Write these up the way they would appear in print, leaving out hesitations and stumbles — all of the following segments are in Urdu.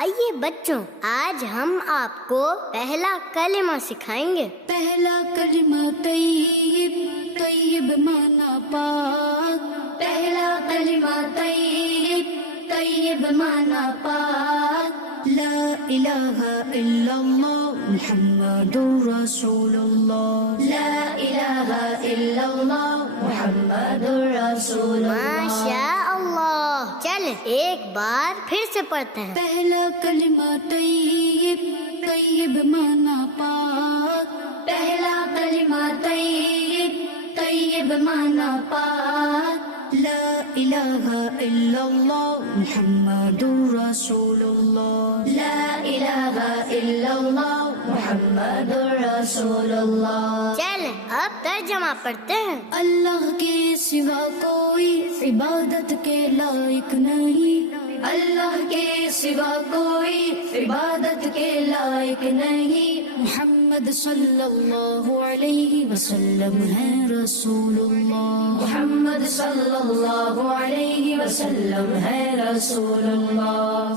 آئیے بچوں، آج ہم آپ کو پہلا کلمہ سکھائیں گے۔ پہلا کلمہ طیب، طیب مانا پاک۔ پہلا کلمہ طیب، طیب مانا پاک۔ لا الہ الا اللہ محمد رسول اللہ۔ لا الہ الا اللہ محمد رسول اللہ۔ ماشاء اللہ۔ چل ایک بار پھر سے پڑھتے ہیں۔ پہلا کلمہ طیب، طیب مانا پاک۔ پہلا کلمہ طیب، طیب مانا پاک۔ لا الہ الا اللہ محمد رسول اللہ۔ لا الہ الا اللہ محمد رسول اللہ۔ چل اب ترجمہ پڑھتے ہیں۔ اللہ کے سوا کوئی عبادت کے لائق نہیں۔ اللہ کے سوا کوئی عبادت کے لائق نہیں۔ محمد صلی اللہ علیہ وسلم ہے رسول اللہ۔ محمد صلی اللہ علیہ وسلم ہے رسول اللہ۔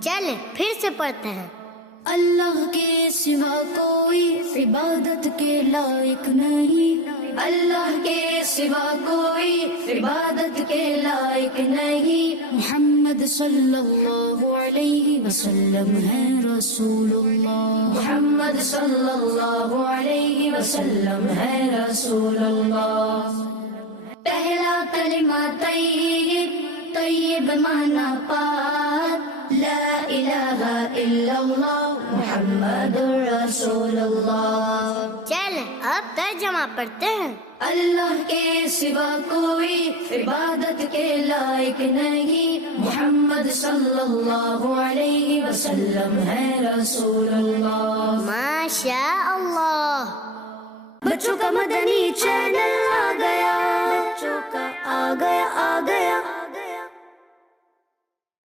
چل پھر سے پڑھتے ہیں۔ اللہ کے سوا کوئی عبادت کے لائق نہیں۔ اللہ کے سوا کوئی عبادت کے لائق نہیں۔ محمد صلی اللہ علیہ وسلم ہے رسول اللہ۔ محمد صلی اللہ علیہ وسلم ہے رسول اللہ۔ پہلا کلمہ طیب، طیب مانا پاک۔ لا الہ الا اللہ محمد رسول اللہ۔ چل اب ترجمہ پڑھتے ہیں۔ اللہ کے سوا کوئی عبادت کے لائق نہیں۔ محمد صلی اللہ علیہ وسلم ہے رسول اللہ۔ ماشاء اللہ۔ بچوں کا مدنی چینل آ گیا، بچوں کا آ گیا